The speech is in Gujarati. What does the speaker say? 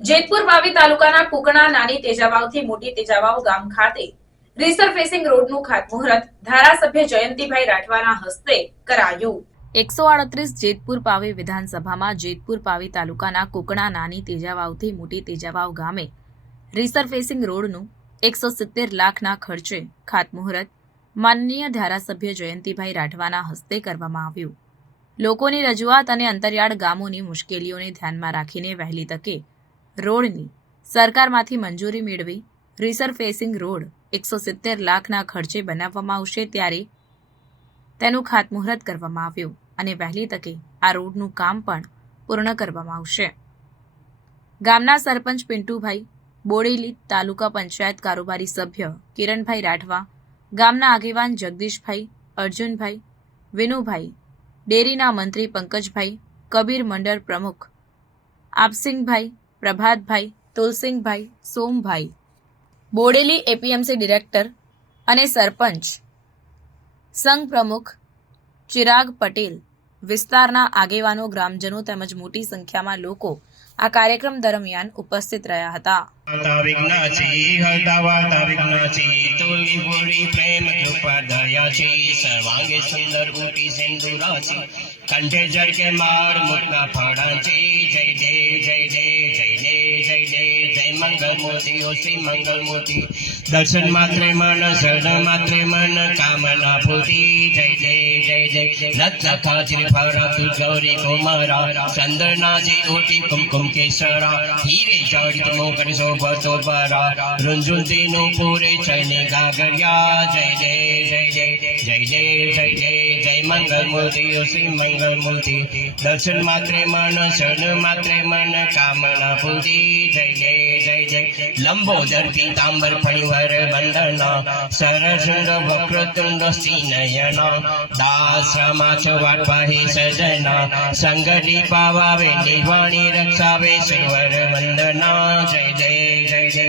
જેતપુર વાવી તાલુકાના કુકણા નાની તેજાવાવથી મોટી તેજાવાવ ગામ ખાતે રિસરફેસિંગ રોડનું ખાતમુહૂર્ત ધારાસભ્ય જયંતિભાઈ રાઠવાના હસ્તે કરાયું. એકસો આડત્રીસ જેતપુર પાવી વિધાનસભામાં જેતપુર પાવી તાલુકાના કુકણા નાની તેજાવાવથી મોટી તેજાવાવ ગામે રિસરફેસિંગ રોડનું એકસો સિત્તેર લાખના ખર્ચે ખાતમુહૂર્ત માનનીય ધારાસભ્ય જયંતિભાઈ રાઠવાના હસ્તે કરવામાં આવ્યું. લોકોની રજૂઆત અને અંતરિયાળ ગામોની મુશ્કેલીઓને ધ્યાનમાં રાખીને વહેલી તકે રોડની સરકારમાંથી મંજૂરી મેળવી રિસરફેસિંગ રોડ એકસો સિત્તેર લાખના ખર્ચે બનાવવામાં આવશે ત્યારે તેનું ખાતમુહૂર્ત કરવામાં આવ્યું અને વહેલી તકે આ રોડનું કામ પણ પૂર્ણ કરવામાં આવશે. ગામના સરપંચ પિન્ટુભાઈ બોડેલી તાલુકા પંચાયત કારોબારી સભ્ય કિરણભાઈ રાઠવા, ગામના આગેવાન જગદીશભાઈ, અર્જુનભાઈ, વિનુભાઈ, ડેરીના મંત્રી પંકજભાઈ, કબીર મંડળ પ્રમુખ આપસિંગભાઈ પ્રભાતભાઈ તુલસિંગભાઈ સોમભાઈ, બોડેલી એપીએમસી ડિરેક્ટર અને સરપંચ, સંઘ પ્રમુખ ચિરાગ પટેલ વિસ્તારના આગેવાનો, ગ્રામજનો તેમજ મોટી સંખ્યામાં લોકો આ કાર્યક્રમ દરમિયાન ઉપસ્થિત રહ્યા હતા. કંઠે જય જય જય મંગલ મૂર્તિ ઓ શ્રી મંગલ મૂર્તિ દર્શન માત્રે મન, શરણ માત્રે મન, કામના પૂરી જય જય જય જય. લત શ્રી ફરા ગૌરી કુમારા ચંદ્રનાજી ઓટી કુમકુમ કેસરા. હીરે જડિત મોકર શોભ શોભરા રૂંઝુંતી નું પૂરે ચૈને ગાગરિયા જય જય જય જય. જય જય જય જય. મંગલમૂર્તિ શ્રી મંગલમૂર્તિ દર્શન માત્રે મન, શરણ માત્રે મન, કામના પૂરી જય જય જય જય. લંબો ધરતી તાંબર ફણિવર બંધન સરસુંડ વક્રતુંડ, સિનયન. દાશ્રમાચ વાટવાહે, સજન. સંગડી પાવાવે નિવાણી રક્ષાવે શિવર વંદના જય જય